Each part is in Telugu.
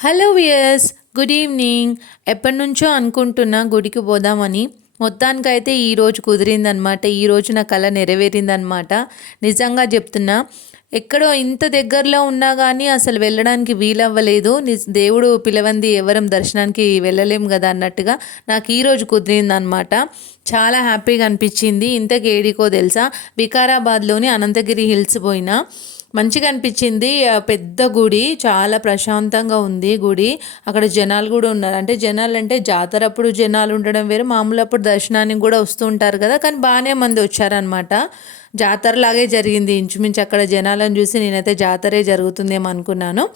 Hello viewers good evening. ఎప్పటి నుంచో అనుకుంటున్నా గుడికి పోదామని మొత్తానికైతే ఈరోజు కుదిరిందనమాట ఈరోజు నా కళ నెరవేరిందనమాట నిజంగా చెప్తున్నా ఎక్కడో ఇంత దగ్గరలో ఉన్నా కానీ అసలు వెళ్ళడానికి వీలవ్వలేదు. నిజ దేవుడు పిలవంది ఎవరం దర్శనానికి వెళ్ళలేం కదా అన్నట్టుగా నాకు ఈరోజు కుదిరిందనమాట చాలా హ్యాపీగా అనిపించింది. ఇంతకు ఏడికో తెలుసా? వికారాబాద్లోని అనంతగిరి హిల్స్ పోయినా మంచిగా అనిపించింది. పెద్ద గుడి చాలా ప్రశాంతంగా ఉంది గుడి. అక్కడ జనాలు కూడా ఉన్నారు. అంటే జనాలు అంటే జాతర అప్పుడు జనాలు ఉండడం వేరు మామూలు అప్పుడు దర్శనానికి కూడా వస్తూ ఉంటారు కదా. కానీ బాగానే మంది వచ్చారనమాట జాతరలాగే జరిగింది. ఇంచుమించు అక్కడ జనాలను చూసి నేనైతే జాతరే జరుగుతుందేమో అనుకున్నాను.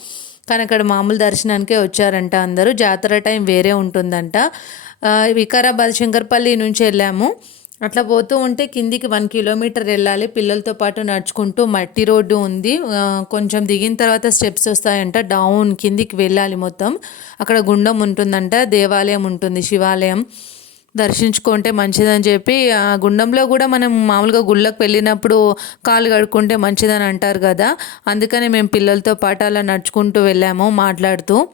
కానీ అక్కడ మామూలు దర్శనానికే వచ్చారంట అందరూ. జాతర టైం వేరే ఉంటుందంట. వికారాబాద్ శంకర్పల్లి నుంచి వెళ్ళాము. అట్లా పోతూ ఉంటే కిందికి వన్ కిలోమీటర్ వెళ్ళాలి. పిల్లలతో పాటు నడుచుకుంటూ మట్టి రోడ్డు ఉంది. కొంచెం దిగిన తర్వాత స్టెప్స్ వస్తాయంట. డౌన్ కిందికి వెళ్ళాలి మొత్తం. అక్కడ గుండం ఉంటుందంట. దేవాలయం ఉంటుంది శివాలయం. దర్శించుకుంటే మంచిదని చెప్పి ఆ గుండంలో కూడా మనం మామూలుగా గుళ్ళకు వెళ్ళినప్పుడు కాలు కడుక్కుంటే మంచిదని అంటారు కదా. అందుకనే మేము పిల్లలతో పాటు అలా నడుచుకుంటూ వెళ్ళాము మాట్లాడుతూ.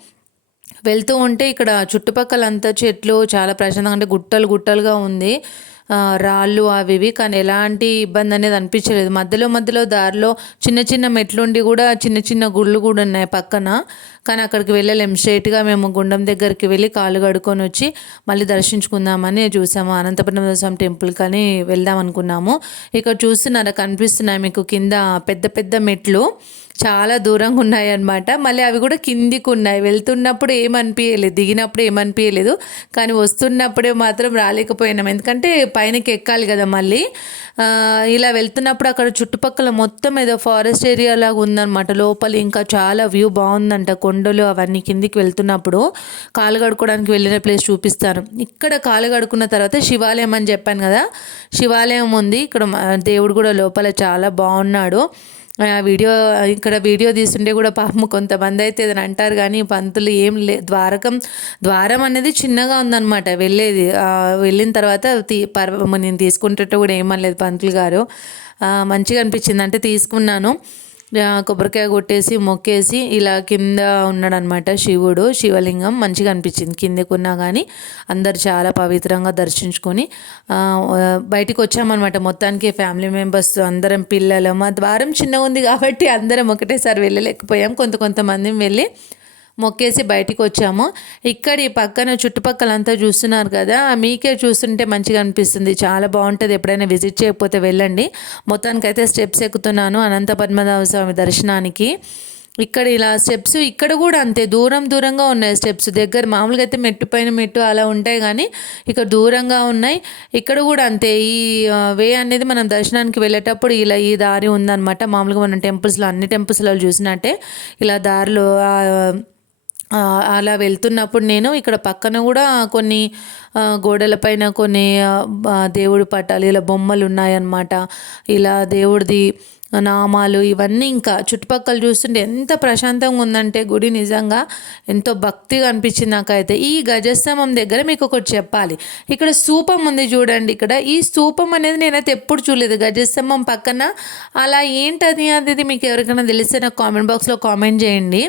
వెళ్తూ ఉంటే ఇక్కడ చుట్టుపక్కల అంతా చెట్లు చాలా ప్రశాంతంగా అంటే గుట్టలు గుట్టలుగా ఉంది. రాళ్ళు అవి ఇవి కానీ ఎలాంటి ఇబ్బంది అనేది అనిపించలేదు. మధ్యలో మధ్యలో దారిలో చిన్న చిన్న మెట్లుండి కూడా చిన్న చిన్న గుళ్ళు కూడా ఉన్నాయి పక్కన. కానీ అక్కడికి వెళ్ళలేం. స్ట్రైట్గా మేము గుండం దగ్గరికి వెళ్ళి కాళ్ళు కడుక్కొని వచ్చి మళ్ళీ దర్శించుకుందామని చూసాము. అనంతపురం స్వామి టెంపుల్ కానీ వెళ్దాం అనుకున్నాము. ఇక్కడ చూస్తున్నారా కనిపిస్తున్నాయి మీకు కింద పెద్ద పెద్ద మెట్లు. చాలా దూరంగా ఉన్నాయి అనమాట మళ్ళీ అవి కూడా కిందికి ఉన్నాయి వెళ్తున్నప్పుడు ఏమనిపించలేదు దిగినప్పుడు ఏమనిపించలేదు కానీ వస్తున్నప్పుడే మాత్రం రాలేకపోయినాం. ఎందుకంటే పైనకి ఎక్కాలి కదా మళ్ళీ. ఇలా వెళ్తున్నప్పుడు అక్కడ చుట్టుపక్కల మొత్తం ఏదో ఫారెస్ట్ ఏరియా లాగా ఉందన్నమాట. లోపల ఇంకా చాలా వ్యూ బాగుందంట. కొండలు అవన్నీ కిందికి వెళ్తున్నప్పుడు కాలు కడుక్కోవడానికి వెళ్ళిన ప్లేస్ చూపిస్తాను. ఇక్కడ కాలు కడుక్కున్న తర్వాత శివాలయం అని చెప్పాను కదా. శివాలయం ఉంది. ఇక్కడ దేవుడు కూడా లోపల చాలా బాగున్నాడు. వీడియో ఇక్కడ వీడియో తీస్తుంటే కూడా పాపం కొంతమంది అయితే ఏదని అంటారు కానీ పంతులు ఏం లే ద్వారకం ద్వారం అనేది చిన్నగా ఉందన్నమాట వెళ్ళేది. వెళ్ళిన తర్వాత తీ పర్వ నేను తీసుకుంటే కూడా ఏమనలేదు పంతులు గారు. మంచిగా అనిపించింది. అంటే తీసుకున్నాను. కొబ్బరికాయ కొట్టేసి మొక్కేసి ఇలా కింద ఉన్నాడనమాట శివుడు శివలింగం మంచిగా అనిపించింది. కిందకు ఉన్నా కానీ అందరు చాలా పవిత్రంగా దర్శించుకొని బయటికి వచ్చామన్నమాట మొత్తానికి ఫ్యామిలీ మెంబర్స్ అందరం పిల్లలు మా ద్వారం చిన్నగా ఉంది కాబట్టి అందరం ఒకటేసారి వెళ్ళలేకపోయాం. కొంత కొంతమంది వెళ్ళి మొక్కేసి బయటికి వచ్చాము ఇక్కడ ఈ పక్కన చుట్టుపక్కలంతా చూస్తున్నారు కదా మీకే చూస్తుంటే మంచిగా అనిపిస్తుంది. చాలా బాగుంటుంది. ఎప్పుడైనా విజిట్ చేయకపోతే వెళ్ళండి. మొత్తానికైతే స్టెప్స్ ఎక్కుతున్నాను అనంత పద్మనాభ స్వామి దర్శనానికి. ఇక్కడ ఇలా స్టెప్స్ ఇక్కడ కూడా అంతే. దూరం దూరంగా ఉన్నాయి స్టెప్స్. దగ్గర మామూలుగా అయితే మెట్టు పైన మెట్టు అలా ఉంటాయి కానీ ఇక్కడ దూరంగా ఉన్నాయి. ఇక్కడ కూడా అంతే. ఈ వే అనేది మనం దర్శనానికి వెళ్ళేటప్పుడు ఇలా ఈ దారి ఉందన్నమాట. మామూలుగా మనం టెంపుల్స్లో అన్ని టెంపుల్స్లో చూసినట్టే ఇలా దారిలో అలా వెళ్తున్నప్పుడు నేను ఇక్కడ పక్కన కూడా కొన్ని గోడలపైన కొన్ని దేవుడి పటాలు ఇలా బొమ్మలు ఉన్నాయన్నమాట. ఇలా దేవుడిది నామాలు ఇవన్నీ ఇంకా చుట్టుపక్కల చూస్తుంటే ఎంత ప్రశాంతంగా ఉందంటే గుడి నిజంగా ఎంతో భక్తిగా అనిపించింది నాకైతే. ఈ గజస్తంభం దగ్గర మీకు ఒకటి చెప్పాలి. ఇక్కడ స్థూపం ఉంది చూడండి ఇక్కడ. ఈ స్థూపం అనేది నేనైతే ఎప్పుడు చూడలేదు. గజస్తంభం పక్కన అలా ఏంటది అది మీకు ఎవరికైనా తెలిస్తే నాకు కామెంట్ బాక్స్లో కామెంట్ చేయండి.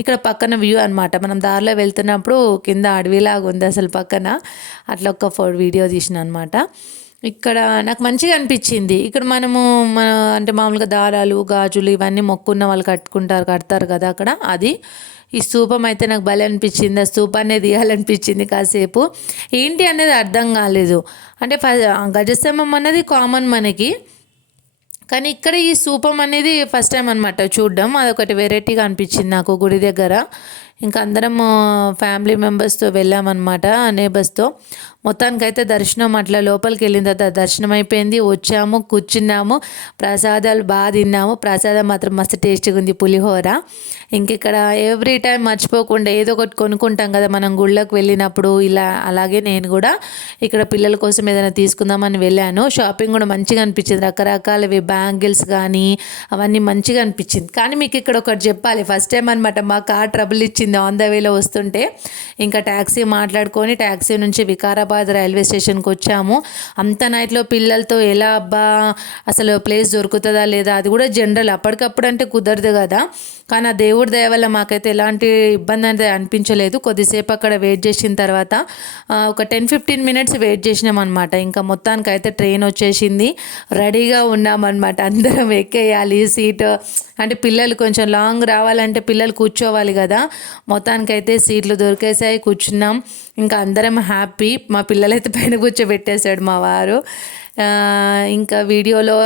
ఇక్కడ పక్కన వ్యూ అనమాట మనం దారిలో వెళ్తున్నప్పుడు కింద అడవిలాగా ఉంది అసలు పక్కన. అట్లా ఒక ఫోర్ వీడియో తీసిన అనమాట ఇక్కడ నాకు మంచిగా అనిపించింది. ఇక్కడ మనము మన అంటే మామూలుగా దారాలు గాజులు ఇవన్నీ మొక్కున్న వాళ్ళు కట్టుకుంటారు కడతారు కదా అక్కడ. అది ఈ స్థూపం అయితే నాకు భలే అనిపించింది. ఆ స్థూపాన్ని తీయాలనిపించింది కాసేపు. ఏంటి అనేది అర్థం కాలేదు. అంటే ఫ గజస్తంభం అన్నది కామన్ మనకి. కానీ ఇక్కడ ఈ స్థూపం అనేది ఫస్ట్ టైం అనమాట చూడడం. అదొకటి వెరైటీగా అనిపించింది నాకు గుడి దగ్గర. ఇంకా అందరం ఫ్యామిలీ మెంబర్స్తో వెళ్ళామన్నమాట నేబర్స్తో మొత్తానికైతే దర్శనం అట్లా లోపలికి వెళ్ళిన తర్వాత దర్శనం అయిపోయింది వచ్చాము కూర్చున్నాము ప్రసాదాలు బాగా తిన్నాము. ప్రసాదం మాత్రం మస్తు టేస్ట్గా ఉంది పులిహోర. ఇంకిక్కడ ఎవ్రీ టైం మర్చిపోకుండా ఏదో ఒకటి కొనుక్కుంటాం కదా మనం గుళ్ళకి వెళ్ళినప్పుడు ఇలా అలాగే నేను కూడా ఇక్కడ పిల్లల కోసం ఏదైనా తీసుకుందామని వెళ్ళాను. షాపింగ్ కూడా మంచిగా అనిపించింది. రకరకాలవి బ్యాంగిల్స్ కానీ అవన్నీ మంచిగా అనిపించింది. కానీ మీకు ఇక్కడ ఒకటి చెప్పాలి. ఫస్ట్ టైం అనమాట మా కార్ ట్రబుల్ ఇచ్చింది. ఆన్ ద వేలో వస్తుంటే ఇంకా ట్యాక్సీ మాట్లాడుకొని ట్యాక్సీ నుంచి వికారాబాద్ రైల్వే స్టేషన్కి వచ్చాము. అంత నైట్లో పిల్లలతో ఎలా అబ్బా అసలు ప్లేస్ దొరుకుతుందా లేదా అది కూడా జనరల్ అప్పటికప్పుడు అంటే కుదరదు కదా. కానీ ఆ దేవుడి దయ వల్ల మాకైతే ఎలాంటి ఇబ్బంది అనేది అనిపించలేదు. కొద్దిసేపు అక్కడ వెయిట్ చేసిన తర్వాత ఒక టెన్ ఫిఫ్టీన్ మినిట్స్ వెయిట్ చేసినాం అనమాట ఇంకా మొత్తానికి అయితే ట్రైన్ వచ్చేసింది. రెడీగా ఉన్నామన్నమాట అందరం ఎక్కేయాలి సీట్. అంటే పిల్లలు కొంచెం లాంగ్ రావాలంటే పిల్లలు కూర్చోవాలి కదా. మొత్తానికైతే సీట్లు దొరికేసాయి కూర్చున్నాం. ఇంకా అందరం హ్యాపీ. మా పిల్లలైతే పైన కూర్చోబెట్టేశాడు మా వారు. ఇంకా వీడియోలో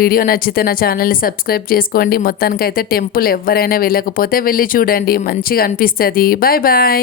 వీడియో నచ్చితే నా ఛానల్ని సబ్స్క్రైబ్ చేసుకోండి. మొత్తానికైతే టెంపుల్ ఎవరైనా వెళ్ళకపోతే వెళ్ళి చూడండి. మంచిగా అనిపిస్తుంది. Bye bye.